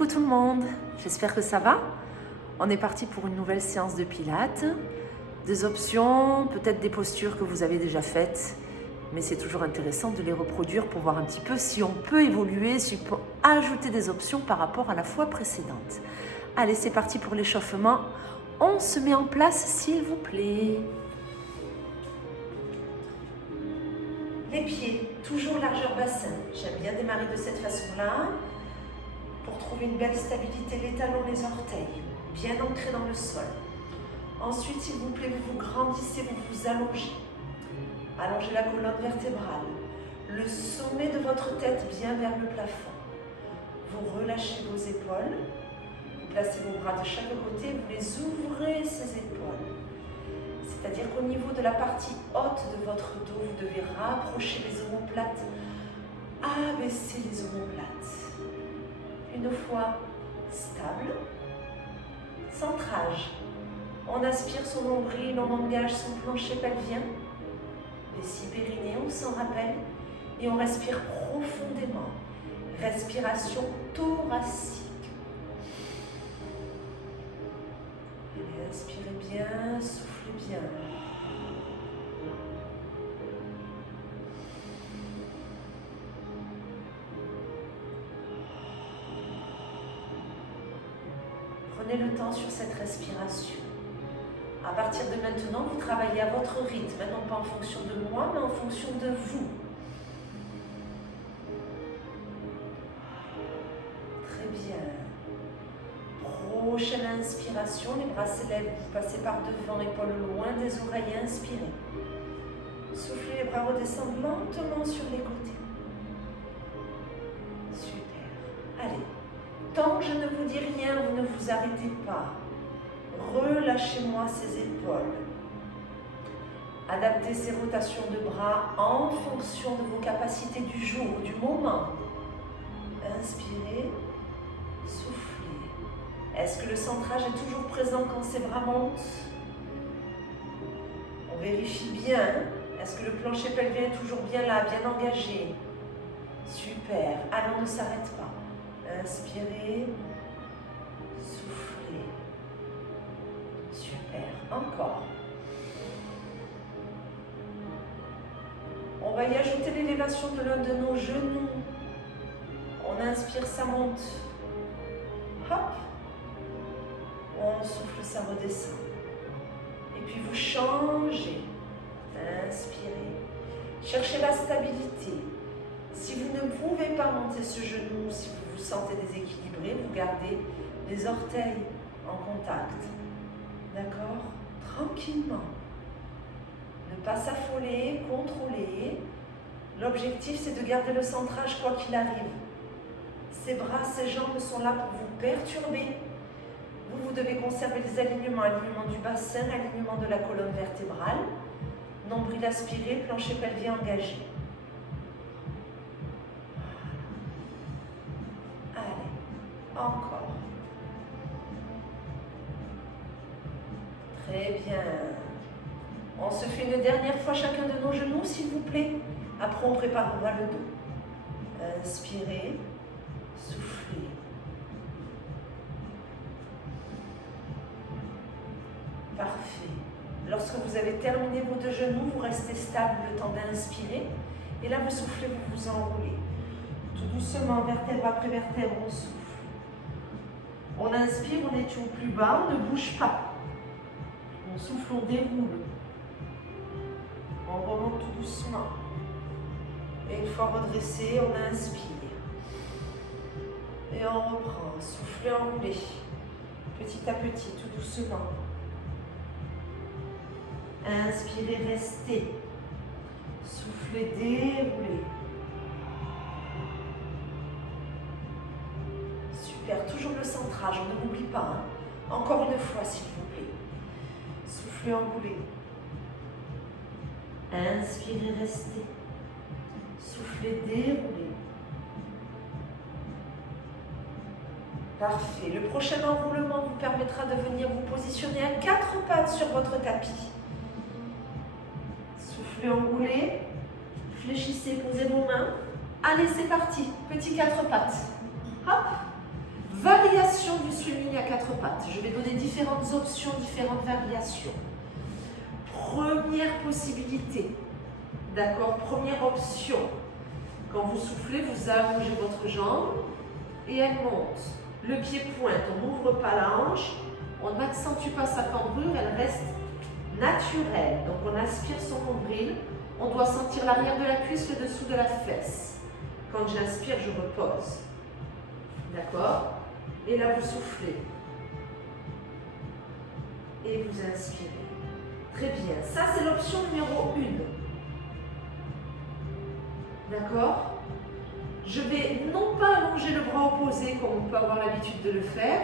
Coucou tout le monde, j'espère que ça va. On est parti pour une nouvelle séance de pilates. Des options, peut-être des postures que vous avez déjà faites, mais c'est toujours intéressant de les reproduire pour voir un petit peu si on peut évoluer, si on peut ajouter des options par rapport à la fois précédente. Allez, c'est parti pour l'échauffement. On se met en place, s'il vous plaît. Les pieds, toujours largeur bassin. J'aime bien démarrer de cette façon-là pour trouver une belle stabilité, les talons, les orteils, bien ancrés dans le sol. Ensuite, s'il vous plaît, vous vous grandissez, vous vous allongez. Allongez la colonne vertébrale, le sommet de votre tête bien vers le plafond. Vous relâchez vos épaules, vous placez vos bras de chaque côté, vous les ouvrez, ces épaules. C'est-à-dire qu'au niveau de la partie haute de votre dos, vous devez rapprocher les omoplates, abaisser les omoplates. Une fois stable, centrage. On aspire son nombril, on engage son plancher pelvien, vessie périnée, on s'en rappelle, et on respire profondément. Respiration thoracique. Allez, inspirez bien, soufflez bien. Prenez le temps sur cette respiration. À partir de maintenant, vous travaillez à votre rythme, non pas en fonction de moi, mais en fonction de vous. Très bien. Prochaine inspiration, les bras s'élèvent, vous passez par devant, épaules loin des oreilles, inspirez. Soufflez, les bras redescendent lentement sur les côtés. Super. Allez. Tant que je ne vous dis rien, vous ne vous arrêtez pas. Relâchez-moi ces épaules. Adaptez ces rotations de bras en fonction de vos capacités du jour, du moment. Inspirez, soufflez. Est-ce que le centrage est toujours présent quand ces bras montent? On vérifie bien. Est-ce que le plancher pelvien est toujours bien là, bien engagé? Super. Allez, on ne s'arrête pas. Inspirez, soufflez. Super. Encore. On va y ajouter l'élévation de l'un de nos genoux. On inspire, ça monte. Hop. On souffle, ça redescend. Et puis vous changez. Inspirez. Cherchez la stabilité. Si vous ne pouvez pas monter ce genou, si vous vous sentez déséquilibré, vous gardez les orteils en contact. D'accord? Tranquillement. Ne pas s'affoler, contrôler. L'objectif, c'est de garder le centrage quoi qu'il arrive. Ces bras, ces jambes sont là pour vous perturber. Vous devez conserver les alignements. Alignement du bassin, alignement de la colonne vertébrale. Nombril aspiré, plancher pelvien engagé. Encore. Très bien. On se fait une dernière fois chacun de nos genoux, s'il vous plaît. Après, on préparera le dos. Inspirez, soufflez. Parfait. Lorsque vous avez terminé vos deux genoux, vous restez stable le temps d'inspirer. Et là, vous soufflez, vous vous enroulez. Tout doucement, vertèbre après vertèbre, on souffle. On inspire, on est au plus bas, on ne bouge pas. On souffle, on déroule. On remonte tout doucement. Et une fois redressé, on inspire. Et on reprend. Soufflez, enroulez. Petit à petit, tout doucement. Inspirez, restez. Soufflez, déroulez. Super, toujours le centrage, on ne l'oublie pas. Hein. Encore une fois, s'il vous plaît. Soufflez, enroulez. Inspirez, restez. Soufflez, déroulez. Parfait. Le prochain enroulement vous permettra de venir vous positionner à 4 pattes sur votre tapis. Soufflez, enroulez. Fléchissez, posez vos mains. Allez, c'est parti. Petit 4 pattes. Hop. Variation du swimming à 4 pattes. Je vais donner différentes options, différentes variations. Première possibilité. D'accord? Première option. Quand vous soufflez, vous allongez votre jambe et elle monte. Le pied pointe, on n'ouvre pas la hanche, on n'accentue pas sa cambrure, elle reste naturelle. Donc on aspire son nombril, on doit sentir l'arrière de la cuisse, le dessous de la fesse. Quand j'inspire, je repose. D'accord? Et là, vous soufflez. Et vous inspirez. Très bien. Ça, c'est l'option numéro 1. D'accord? Je vais non pas allonger le bras opposé comme on peut avoir l'habitude de le faire.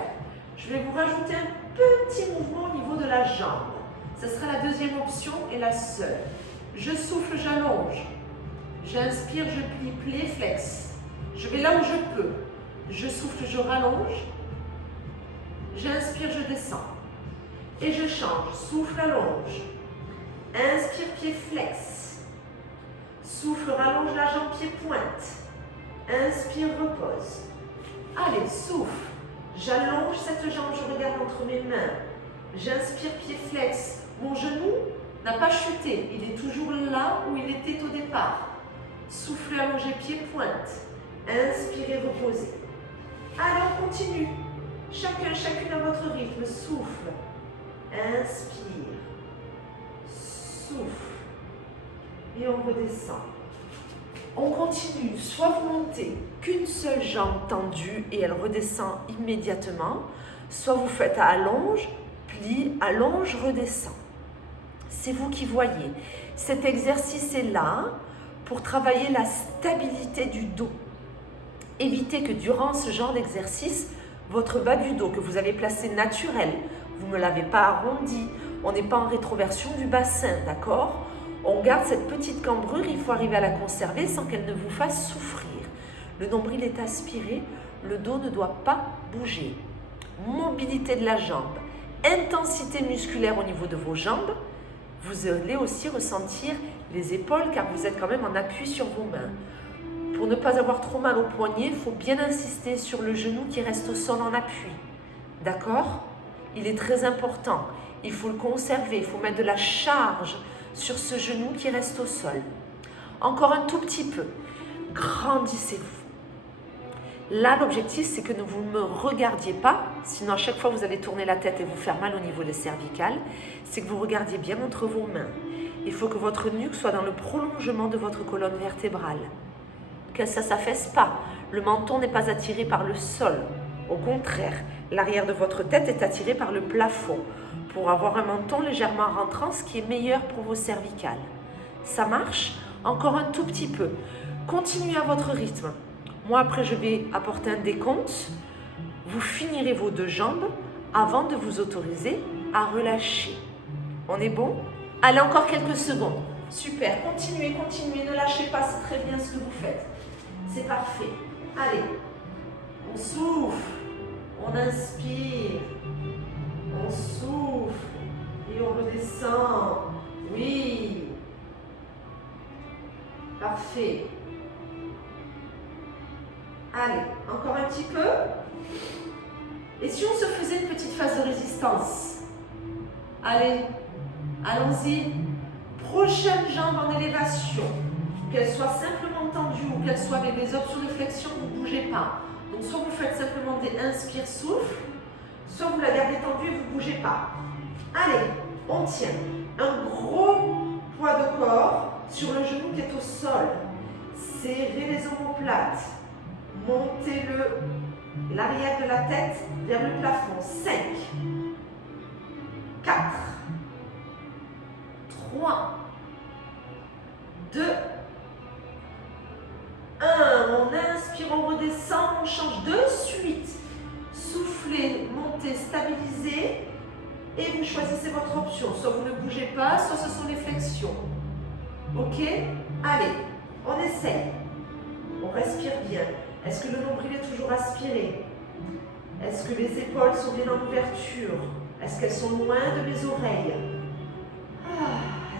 Je vais vous rajouter un petit mouvement au niveau de la jambe. Ce sera la deuxième option et la seule. Je souffle, j'allonge. J'inspire, je plie, plie, flex. Je vais là où je peux. Je souffle, je rallonge. J'inspire, je descends. Et je change. Souffle, allonge. Inspire, pied flex. Souffle, rallonge la jambe, pied pointe. Inspire, repose. Allez, souffle. J'allonge cette jambe, je regarde entre mes mains. J'inspire, pied flex. Mon genou n'a pas chuté. Il est toujours là où il était au départ. Soufflez, allongez, pied pointe. Inspirez, reposez. Alors, continue. Chacune à votre rythme. Souffle. Inspire. Souffle. Et on redescend. On continue. Soit vous montez qu'une seule jambe tendue et elle redescend immédiatement. Soit vous faites allonge, plie, allonge, redescend. C'est vous qui voyez. Cet exercice est là pour travailler la stabilité du dos. Évitez que durant ce genre d'exercice, votre bas du dos que vous avez placé naturel, vous ne l'avez pas arrondi, on n'est pas en rétroversion du bassin, d'accord? On garde cette petite cambrure, il faut arriver à la conserver sans qu'elle ne vous fasse souffrir. Le nombril est aspiré, le dos ne doit pas bouger. Mobilité de la jambe, intensité musculaire au niveau de vos jambes. Vous allez aussi ressentir les épaules car vous êtes quand même en appui sur vos mains. Pour ne pas avoir trop mal au poignet, il faut bien insister sur le genou qui reste au sol en appui. D'accord? Il est très important. Il faut le conserver, il faut mettre de la charge sur ce genou qui reste au sol. Encore un tout petit peu. Grandissez-vous. Là, l'objectif, c'est que vous ne me regardiez pas, sinon à chaque fois vous allez tourner la tête et vous faire mal au niveau des cervicales, c'est que vous regardiez bien entre vos mains. Il faut que votre nuque soit dans le prolongement de votre colonne vertébrale. Que ça ne s'affaisse pas. Le menton n'est pas attiré par le sol. Au contraire, l'arrière de votre tête est attiré par le plafond pour avoir un menton légèrement rentrant, ce qui est meilleur pour vos cervicales. Ça marche? Encore un tout petit peu. Continuez à votre rythme. Moi, après, je vais apporter un décompte. Vous finirez vos deux jambes avant de vous autoriser à relâcher. On est bon? Allez, encore quelques secondes. Super. Continuez, continuez. Ne lâchez pas. C'est très bien ce que vous faites. C'est parfait. Allez. On souffle. On inspire. On souffle. Et on redescend. Oui. Parfait. Allez, encore un petit peu. Et si on se faisait une petite phase de résistance? Allez, allons-y. Prochaine jambe en élévation. Qu'elle soit simplement tendue ou qu'elle soit avec des options de flexion, vous ne bougez pas. Donc soit vous faites simplement des inspire, souffle, soit vous la gardez tendue et vous ne bougez pas. Allez, on tient. Un gros poids de corps sur le genou qui est au sol. Serrez les omoplates. Montez l'arrière de la tête vers le plafond. 5, 4, 3, 2, 1. On inspire, on redescend, on change de suite. Soufflez, montez, stabilisez et vous choisissez votre option. Soit vous ne bougez pas, soit ce sont les flexions. Ok? Allez, on essaye. On respire bien. Est-ce que le nombril est toujours aspiré? Est-ce que les épaules sont bien en ouverture? Est-ce qu'elles sont loin de mes oreilles?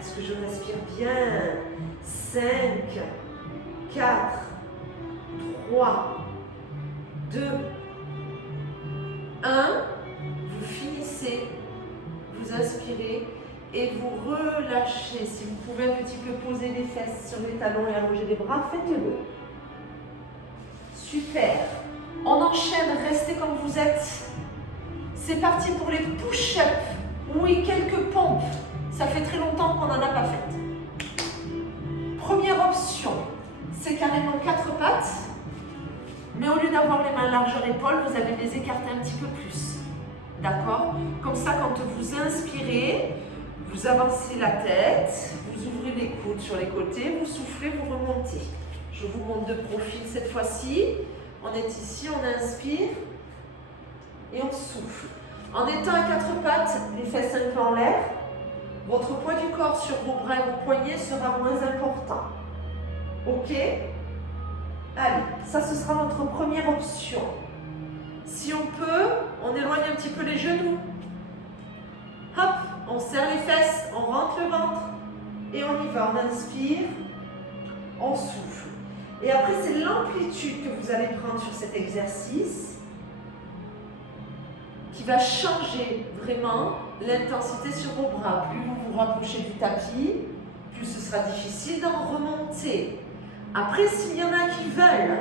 Est-ce que je respire bien? 5, 4, 3, 2, et vous relâchez. Si vous pouvez un petit peu poser les fesses sur les talons et allonger les bras, faites-le. Super. On enchaîne, restez comme vous êtes. C'est parti pour les push-ups. Oui, quelques pompes. Ça fait très longtemps qu'on n'en a pas fait. Première option, c'est carrément 4 pattes. Mais au lieu d'avoir les mains largeur épaule, vous allez les écarter un petit peu plus. D'accord? Comme ça, quand vous inspirez, vous avancez la tête, vous ouvrez les coudes sur les côtés, vous soufflez, vous remontez. Je vous montre de profil cette fois-ci. On est ici, on inspire et on souffle. En étant à 4 pattes, les fesses un peu en l'air, votre poids du corps sur vos bras et vos poignets sera moins important. Ok? Allez, ça ce sera notre première option. Si on peut, on éloigne un petit peu les genoux. Hop, on serre les fesses, on rentre le ventre et on y va. On inspire, on souffle. Et après, c'est l'amplitude que vous allez prendre sur cet exercice qui va changer vraiment l'intensité sur vos bras. Plus vous vous rapprochez du tapis, plus ce sera difficile d'en remonter. Après, s'il y en a qui veulent,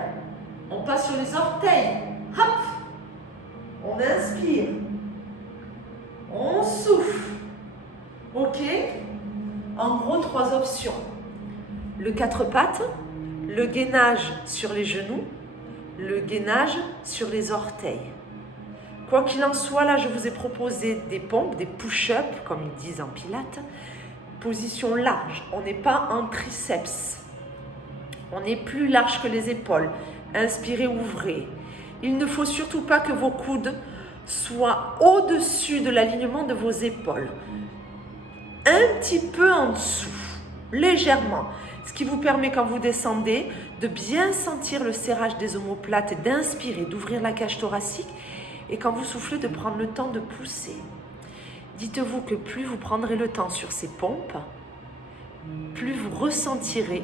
on passe sur les orteils. Hop! On inspire. On souffle. Ok? En gros, 3 options. Le 4 pattes, le gainage sur les genoux, le gainage sur les orteils. Quoi qu'il en soit, là, je vous ai proposé des pompes, des push-ups, comme ils disent en pilates. Position large. On n'est pas en triceps. On est plus large que les épaules. Inspirez, ouvrez. Il ne faut surtout pas que vos coudes soient au-dessus de l'alignement de vos épaules. Un petit peu en dessous, légèrement. Ce qui vous permet, quand vous descendez, de bien sentir le serrage des omoplates et d'inspirer, d'ouvrir la cage thoracique. Et quand vous soufflez, de prendre le temps de pousser. Dites-vous que plus vous prendrez le temps sur ces pompes, plus vous ressentirez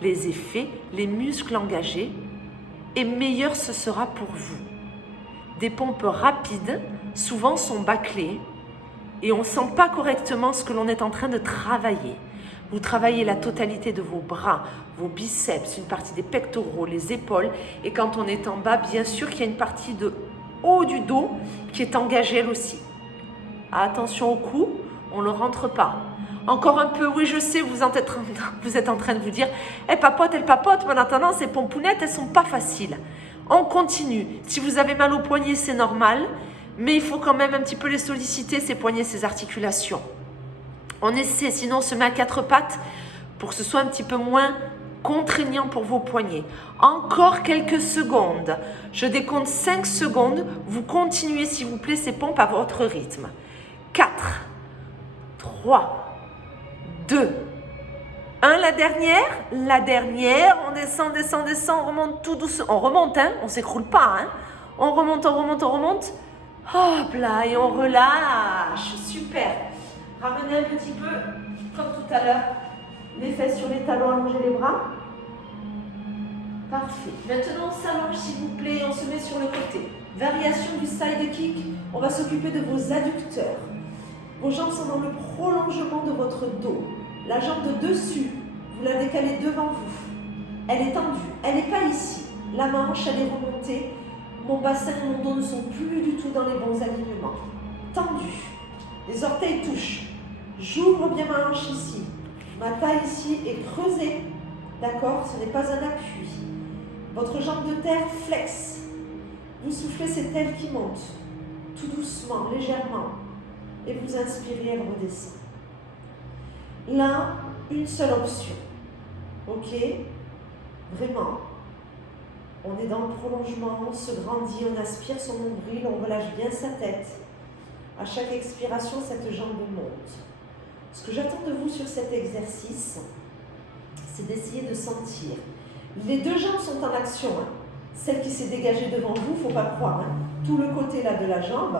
les effets, les muscles engagés, et meilleur ce sera pour vous. Des pompes rapides, souvent sont bâclées, et on ne sent pas correctement ce que l'on est en train de travailler. Vous travaillez la totalité de vos bras, vos biceps, une partie des pectoraux, les épaules, et quand on est en bas, bien sûr qu'il y a une partie de haut du dos qui est engagée elle aussi. Attention au cou, on ne le rentre pas. Encore un peu, oui je sais, vous êtes en train de vous dire « elle papote, mais en attendant ces pompounettes, elles ne sont pas faciles. » On continue. Si vous avez mal au poignet, c'est normal, mais il faut quand même un petit peu les solliciter, ces poignets, ces articulations. On essaie, sinon on se met à 4 pattes pour que ce soit un petit peu moins contraignant pour vos poignets. Encore quelques secondes. Je décompte 5 secondes. Vous continuez, s'il vous plaît, ces pompes à votre rythme. 4, 3, 2, 1, la dernière, on descend, on remonte tout doucement, on remonte, hein, on ne s'écroule pas, hein. On remonte, hop là, et on relâche, super. Ramenez un petit peu, comme tout à l'heure, les fesses sur les talons, allongez les bras. Parfait. Maintenant, on s'allonge, s'il vous plaît, on se met sur le côté. Variation du side kick, on va s'occuper de vos adducteurs. Vos jambes sont dans le prolongement de votre dos. La jambe de dessus, vous la décalez devant vous. Elle est tendue, elle n'est pas ici. La manche, elle est remontée. Mon bassin et mon dos ne sont plus du tout dans les bons alignements. Tendu. Les orteils touchent. J'ouvre bien ma hanche ici. Ma taille ici est creusée. D'accord? Ce n'est pas un appui. Votre jambe de terre flexe. Vous soufflez, c'est elle qui monte. Tout doucement, légèrement. Et vous inspirez, elle redescend. Là, une seule option. Ok? Vraiment. On est dans le prolongement, on se grandit, on aspire son nombril, on relâche bien sa tête. À chaque expiration, cette jambe monte. Ce que j'attends de vous sur cet exercice, c'est d'essayer de sentir. Les 2 jambes sont en action. Hein. Celle qui s'est dégagée devant vous, il ne faut pas croire. Hein. Tout le côté là de la jambe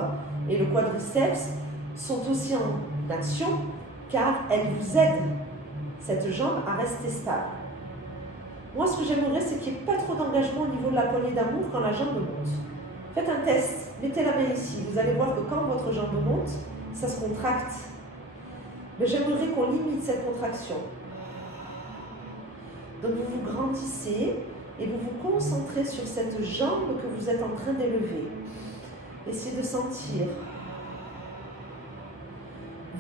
et le quadriceps sont aussi en action car elles vous aident, cette jambe, à rester stable. Moi, ce que j'aimerais, c'est qu'il n'y ait pas trop d'engagement au niveau de la poignée d'amour quand la jambe monte. Faites un test, mettez la main ici. Vous allez voir que quand votre jambe monte, ça se contracte. Mais j'aimerais qu'on limite cette contraction. Donc vous vous grandissez et vous vous concentrez sur cette jambe que vous êtes en train d'élever. Essayez de sentir.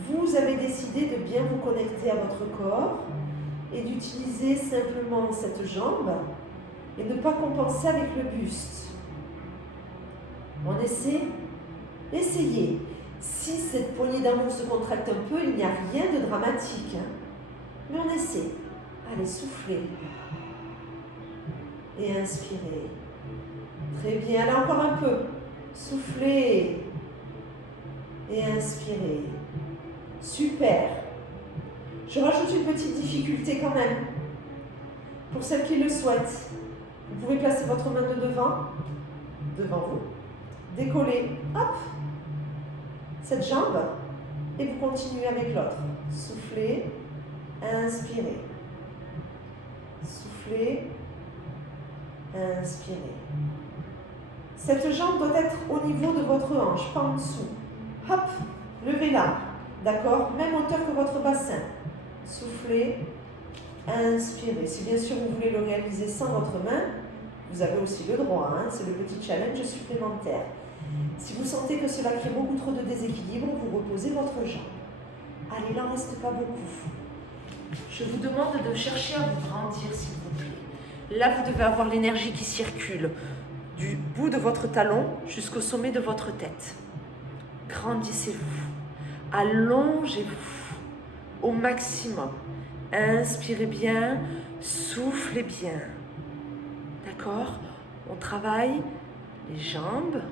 Vous avez décidé de bien vous connecter à votre corps et d'utiliser simplement cette jambe et ne pas compenser avec le buste. On essaie? Essayez. Si cette poignée d'amour se contracte un peu, il n'y a rien de dramatique. Mais on essaie. Allez, soufflez. Et inspirez. Très bien. Allez, encore un peu. Soufflez. Et inspirez. Super. Je rajoute une petite difficulté quand même. Pour celles qui le souhaitent, vous pouvez placer votre main de devant vous. Décoller. Hop. Cette jambe et vous continuez avec l'autre. Soufflez, inspirez. Soufflez, inspirez. Cette jambe doit être au niveau de votre hanche, pas en dessous. Hop, levez-la. D'accord? Même hauteur que votre bassin. Soufflez, inspirez. Si bien sûr vous voulez le réaliser sans votre main, vous avez aussi le droit. C'est le petit challenge supplémentaire. Si vous sentez que cela crée beaucoup trop de déséquilibre, vous reposez votre jambe. Allez, il n'en reste pas beaucoup. Je vous demande de chercher à vous grandir, s'il vous plaît. Là, vous devez avoir l'énergie qui circule du bout de votre talon jusqu'au sommet de votre tête. Grandissez-vous. Allongez-vous au maximum. Inspirez bien, soufflez bien. D'accord? On travaille les jambes.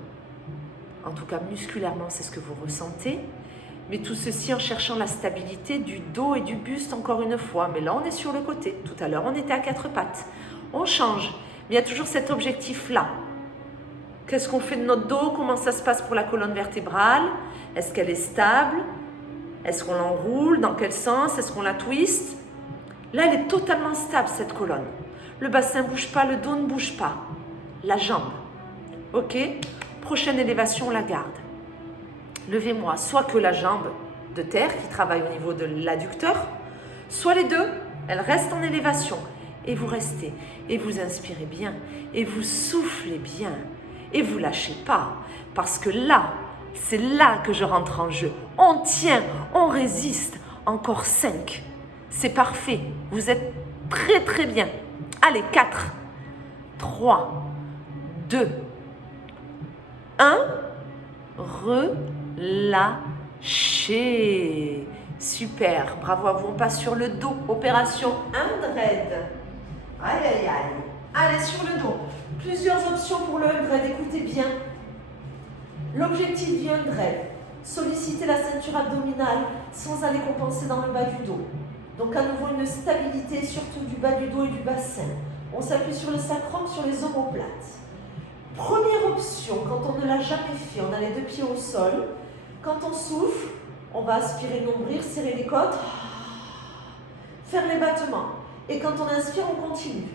En tout cas, musculairement, c'est ce que vous ressentez. Mais tout ceci en cherchant la stabilité du dos et du buste encore une fois. Mais là, on est sur le côté. Tout à l'heure, on était à 4 pattes. On change. Mais il y a toujours cet objectif-là. Qu'est-ce qu'on fait de notre dos? Comment ça se passe pour la colonne vertébrale? Est-ce qu'elle est stable? Est-ce qu'on l'enroule? Dans quel sens? Est-ce qu'on la twist? Là, elle est totalement stable, cette colonne. Le bassin ne bouge pas, le dos ne bouge pas. La jambe. OK? Prochaine élévation, on la garde. Levez-moi, soit que la jambe de terre qui travaille au niveau de l'adducteur, soit les deux, elles restent en élévation. Et vous restez, et vous inspirez bien, et vous soufflez bien, et vous lâchez pas. Parce que là, c'est là que je rentre en jeu. On tient, on résiste. Encore 5. C'est parfait. Vous êtes très très bien. Allez, 4, 3, 2, 1, relâchez. Super, bravo à vous. On passe sur le dos. Opération Undread. Aïe, aïe, aïe. Allez, sur le dos. Plusieurs options pour le Undread. Écoutez bien. L'objectif du Undread, solliciter la ceinture abdominale sans aller compenser dans le bas du dos. Donc à nouveau une stabilité, surtout du bas du dos et du bassin. On s'appuie sur le sacrum, sur les omoplates. Première option, quand on ne l'a jamais fait, on a les 2 pieds au sol. Quand on souffle, on va aspirer le nombril, serrer les côtes, faire les battements. Et quand on inspire, on continue.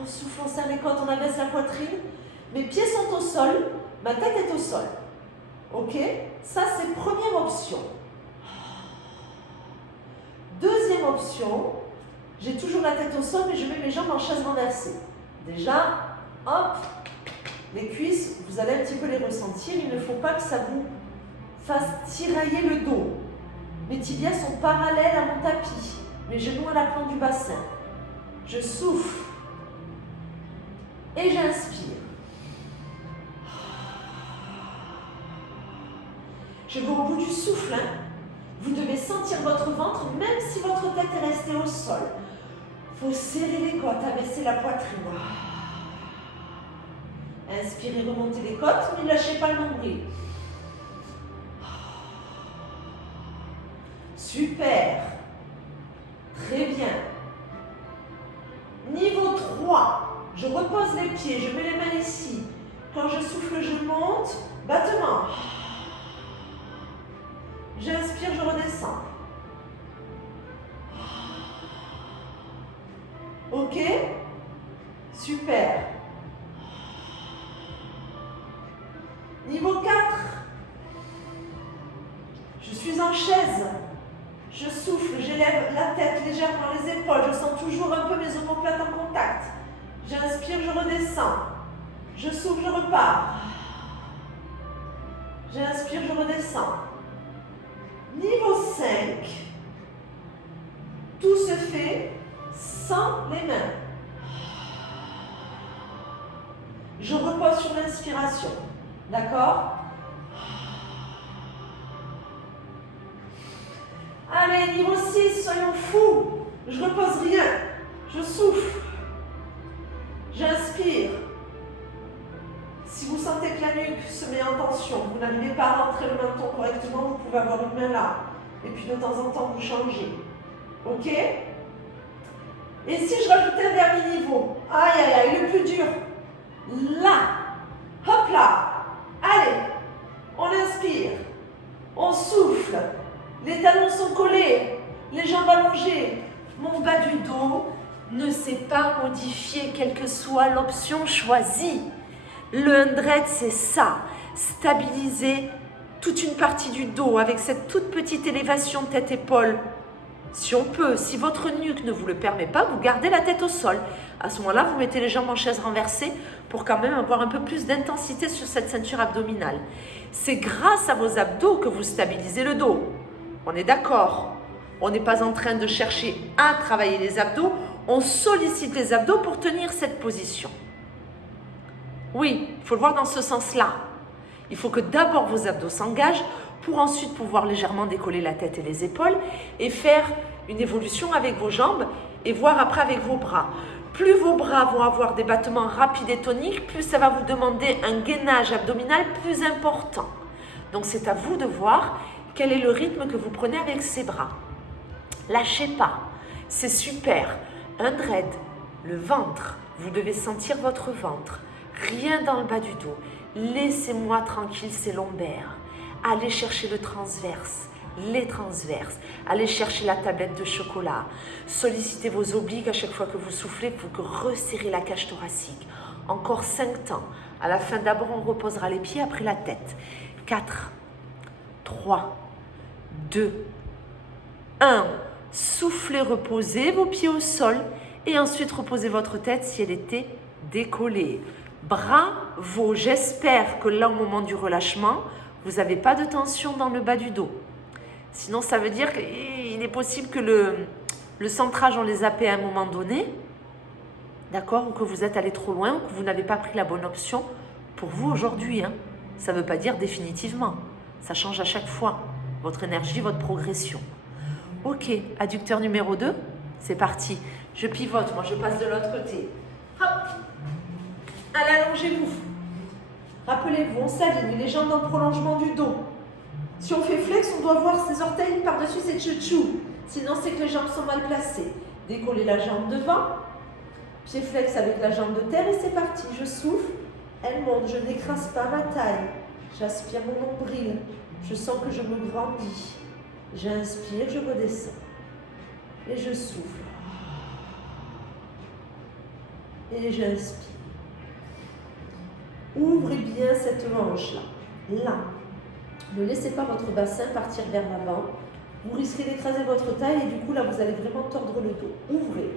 On souffle, on serre les côtes, on abaisse la poitrine. Mes pieds sont au sol, ma tête est au sol. Ok? Ça, c'est première option. Deuxième option, j'ai toujours la tête au sol, mais je mets mes jambes en chaise renversée. Déjà, hop, les cuisses, vous allez un petit peu les ressentir. Il ne faut pas que ça vous fasse tirailler le dos. Mes tibias sont parallèles à mon tapis. Mes genoux à la plante du bassin. Je souffle. Et j'inspire. Je vais au bout du souffle. Vous devez sentir votre ventre, même si votre tête est restée au sol. Il faut serrer les côtes, abaisser la poitrine. Inspirez, remontez les côtes, mais ne lâchez pas le nombril. Super. Très bien. Niveau 3. Je repose les pieds, je mets les mains ici. Quand je souffle, je monte. Battement. J'inspire, je redescends. Ok? Super. Niveau 4. Je Je suis en chaise. Je souffle, j'élève la tête légèrement, les épaules. Je sens toujours un peu mes omoplates en contact. J'inspire, je redescends. Je souffle, je repars. J'inspire, je redescends. Niveau 5. Tout se fait sans les mains. Je repose sur l'inspiration. D'accord? Allez, niveau 6, soyons fous. Je repose rien. Je souffle. J'inspire. Si vous sentez que la nuque se met en tension, vous n'arrivez pas à rentrer le menton correctement, vous pouvez avoir une main là. Et puis de temps en temps, vous changez. Ok? Et si je rajoutais un dernier niveau? Aïe, aïe, aïe, le plus dur. Là. Hop là. Allez. On inspire. On souffle. Les talons sont collés. Les jambes allongées. Mon bas du dos ne s'est pas modifié, quelle que soit l'option choisie. Le 100, c'est ça. Stabiliser toute une partie du dos avec cette toute petite élévation tête-épaule. Si on peut, si votre nuque ne vous le permet pas, vous gardez la tête au sol. À ce moment-là, vous mettez les jambes en chaise renversée pour quand même avoir un peu plus d'intensité sur cette ceinture abdominale. C'est grâce à vos abdos que vous stabilisez le dos. On est d'accord? On n'est pas en train de chercher à travailler les abdos, on sollicite les abdos pour tenir cette position. Oui, il faut le voir dans ce sens-là. Il faut que d'abord vos abdos s'engagent pour ensuite pouvoir légèrement décoller la tête et les épaules et faire une évolution avec vos jambes et voir après avec vos bras. Plus vos bras vont avoir des battements rapides et toniques, plus ça va vous demander un gainage abdominal plus important. Donc c'est à vous de voir quel est le rythme que vous prenez avec ces bras. Lâchez pas, c'est super. Un dread, le ventre, vous devez sentir votre ventre. Rien dans le bas du dos. Laissez-moi tranquille ces lombaires. Allez chercher le transverse, les transverses. Allez chercher la tablette de chocolat. Sollicitez vos obliques à chaque fois que vous soufflez pour que resserrez la cage thoracique. Encore 5 temps. À la fin, d'abord, on reposera les pieds, après la tête. 4, 3, 2, 1. Soufflez, reposez vos pieds au sol et ensuite reposez votre tête si elle était décollée. Bravo, j'espère que là, au moment du relâchement, vous n'avez pas de tension dans le bas du dos. Sinon, ça veut dire qu'il est possible que le centrage, on les zappé à un moment donné, d'accord, ou que vous êtes allé trop loin, ou que vous n'avez pas pris la bonne option pour vous aujourd'hui. Hein. Ça ne veut pas dire définitivement. Ça change à chaque fois. Votre énergie, votre progression. Ok, adducteur numéro 2, c'est parti. Je pivote, moi je passe de l'autre côté. Hop. Allez, allongez-vous. Rappelez-vous, on s'aligne, les jambes dans le prolongement du dos. Si on fait flex, on doit voir ses orteils par-dessus ses chouchous. Sinon, c'est que les jambes sont mal placées. Décollez la jambe devant. Pied flex avec la jambe de terre et c'est parti. Je souffle, elle monte, je n'écrase pas ma taille. J'aspire mon nombril. Je sens que je me grandis. J'inspire, je redescends. Et je souffle. Et j'inspire. Ouvrez bien cette hanche-là. Là. Ne laissez pas votre bassin partir vers l'avant. Vous risquez d'écraser votre taille et du coup, là, vous allez vraiment tordre le dos. Ouvrez.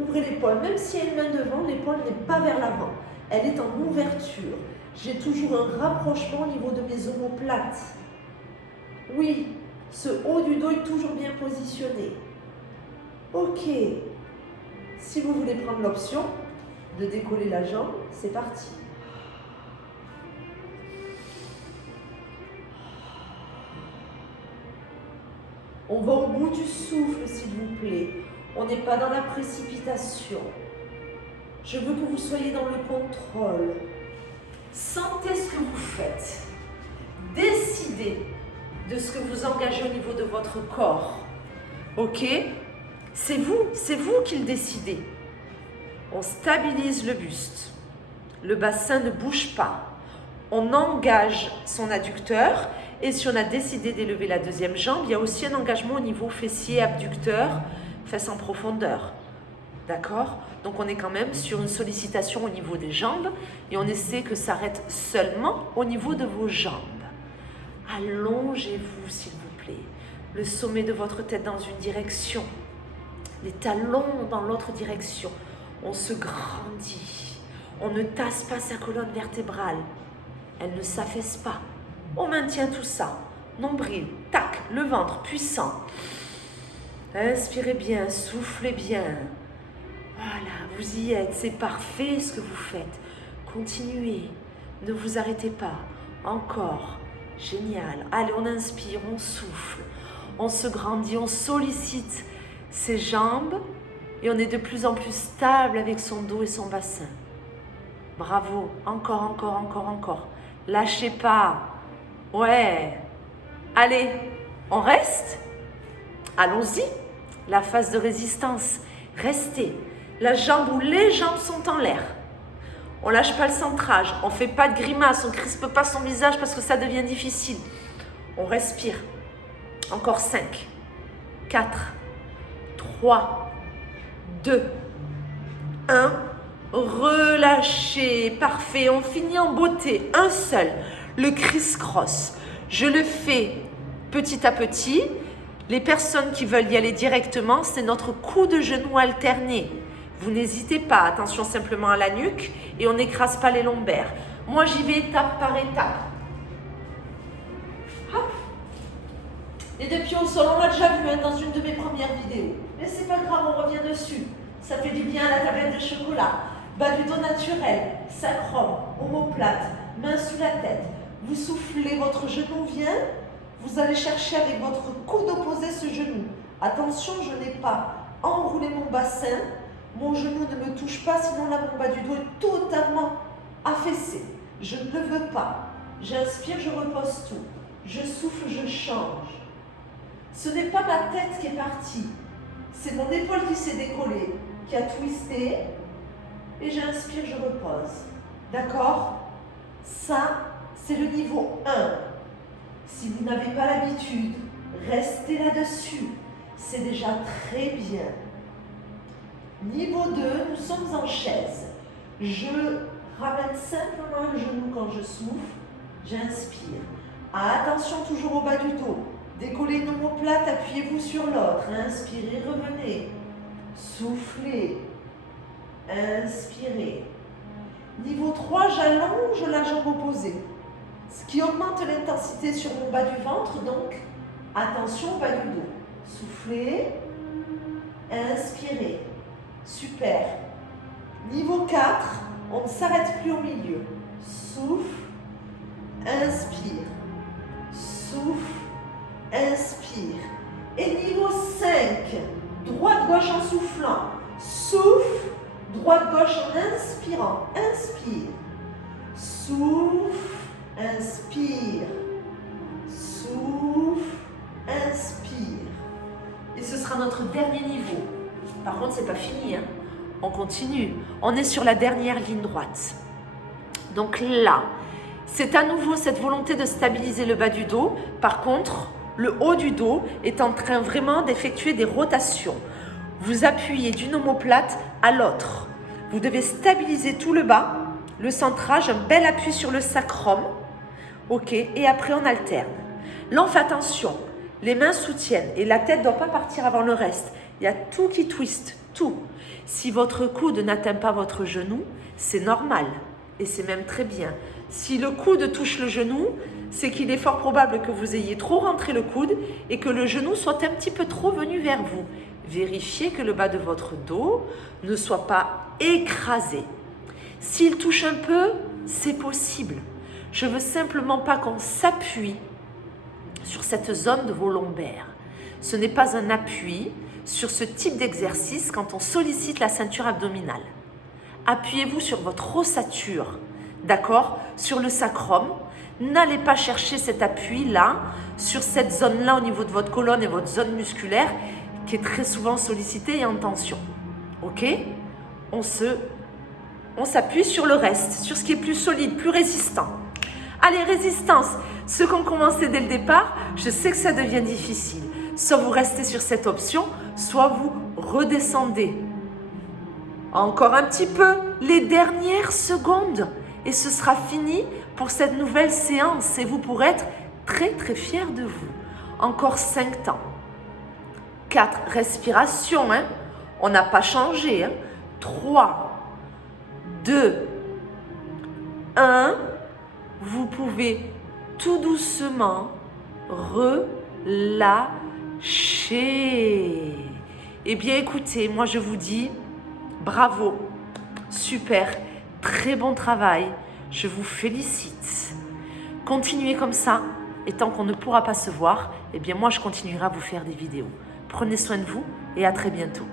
Ouvrez l'épaule. Même s'il y a une main devant, l'épaule n'est pas vers l'avant. Elle est en ouverture. J'ai toujours un rapprochement au niveau de mes omoplates. Oui, ce haut du dos est toujours bien positionné. Ok. Si vous voulez prendre l'option de décoller la jambe, c'est parti. On va au bout du souffle, s'il vous plaît. On n'est pas dans la précipitation. Je veux que vous soyez dans le contrôle. Sentez ce que vous faites. Décidez de ce que vous engagez au niveau de votre corps. Ok? C'est vous qui le décidez. On stabilise le buste. Le bassin ne bouge pas. On engage son adducteur. Et si on a décidé d'élever la deuxième jambe, il y a aussi un engagement au niveau fessier, abducteur, fesses en profondeur. D'accord? Donc on est quand même sur une sollicitation au niveau des jambes et on essaie que ça arrête seulement au niveau de vos jambes. Allongez-vous s'il vous plaît. soufflez. Le sommet de votre tête dans une direction, les talons dans l'autre direction. On se grandit. On ne tasse pas sa colonne vertébrale. Elle ne s'affaisse pas. On maintient tout ça. Nombril, tac, le ventre puissant. Inspirez bien, soufflez bien. Voilà, vous y êtes, c'est parfait ce que vous faites. Continuez, ne vous arrêtez pas. Encore, génial. Allez, on inspire, on souffle, on se grandit, on sollicite ses jambes et on est de plus en plus stable avec son dos et son bassin. Bravo, encore, encore, encore, encore. Lâchez pas. Ouais. Allez, on reste. Allons-y. La phase de résistance. Restez. La jambe ou les jambes sont en l'air. On lâche pas le centrage. On fait pas de grimace. On crispe pas son visage parce que ça devient difficile. On respire. Encore 5, 4, 3, 2, 1. Relâchez. Parfait. On finit en beauté. Un seul. Le criss-cross. Je le fais petit à petit. Les personnes qui veulent y aller directement, c'est notre coup de genou alterné. Vous n'hésitez pas, attention simplement à la nuque et on n'écrase pas les lombaires. Moi, j'y vais étape par étape. Hop. Les deux pieds au sol, on l'a déjà vu dans une de mes premières vidéos. Mais c'est pas grave, on revient dessus. Ça fait du bien à la tablette de chocolat. Bas du dos naturel, sacrum, omoplate, main sous la tête. Vous soufflez, votre genou vient. Vous allez chercher avec votre coude opposé ce genou. Attention, je n'ai pas enroulé mon bassin. Mon genou ne me touche pas, sinon la mon bas du dos est totalement affaissé. Je ne le veux pas. J'inspire, je repose tout. Je souffle, je change. Ce n'est pas ma tête qui est partie. C'est mon épaule qui s'est décollée, qui a twisté. Et j'inspire, je repose. D'accord? Ça, c'est le niveau 1. Si vous n'avez pas l'habitude, restez là-dessus. C'est déjà très bien. Niveau 2, nous sommes en chaise. Je ramène simplement le genou quand je souffle. J'inspire. Attention toujours au bas du dos. Décollez une omoplate, appuyez-vous sur l'autre. Inspirez, revenez. Soufflez. Inspirez. Niveau 3, j'allonge la jambe opposée. Ce qui augmente l'intensité sur mon bas du ventre, donc attention au bas du dos. Soufflez, inspirez. Super. Niveau 4, on ne s'arrête plus au milieu. Souffle, inspire. Souffle, inspire. Et niveau 5, droite-gauche en soufflant. Souffle, droite-gauche en inspirant. Inspire. Souffle. Inspire, souffle, inspire. Et ce sera notre dernier niveau. Par contre, c'est pas fini, hein. On continue. On est sur la dernière ligne droite. Donc là, c'est à nouveau cette volonté de stabiliser le bas du dos. Par contre, le haut du dos est en train vraiment d'effectuer des rotations. Vous appuyez d'une omoplate à l'autre. Vous devez stabiliser tout le bas, le centrage, un bel appui sur le sacrum. Ok, et après on alterne. Là, on fait attention. Les mains soutiennent et la tête ne doit pas partir avant le reste. Il y a tout qui twist, tout. Si votre coude n'atteint pas votre genou, c'est normal et c'est même très bien. Si le coude touche le genou, c'est qu'il est fort probable que vous ayez trop rentré le coude et que le genou soit un petit peu trop venu vers vous. Vérifiez que le bas de votre dos ne soit pas écrasé. S'il touche un peu, c'est possible. Je veux simplement pas qu'on s'appuie sur cette zone de vos lombaires. Ce n'est pas un appui sur ce type d'exercice quand on sollicite la ceinture abdominale. Appuyez-vous sur votre ossature, d'accord? Sur le sacrum. N'allez pas chercher cet appui-là, sur cette zone-là au niveau de votre colonne et votre zone musculaire qui est très souvent sollicitée et en tension. Ok? On s'appuie sur le reste, sur ce qui est plus solide, plus résistant. Allez, résistance. Ceux qui ont commencé dès le départ, je sais que ça devient difficile. Soit vous restez sur cette option, soit vous redescendez. Encore un petit peu, les dernières secondes. Et ce sera fini pour cette nouvelle séance. Et vous pourrez être très très fiers de vous. Encore 5 temps. 4, respiration, hein. On n'a pas changé. Hein. 3, 2, 1. Vous pouvez tout doucement relâcher. Eh bien, écoutez, moi je vous dis bravo, super, très bon travail. Je vous félicite. Continuez comme ça. Et tant qu'on ne pourra pas se voir, eh bien moi je continuerai à vous faire des vidéos. Prenez soin de vous et à très bientôt.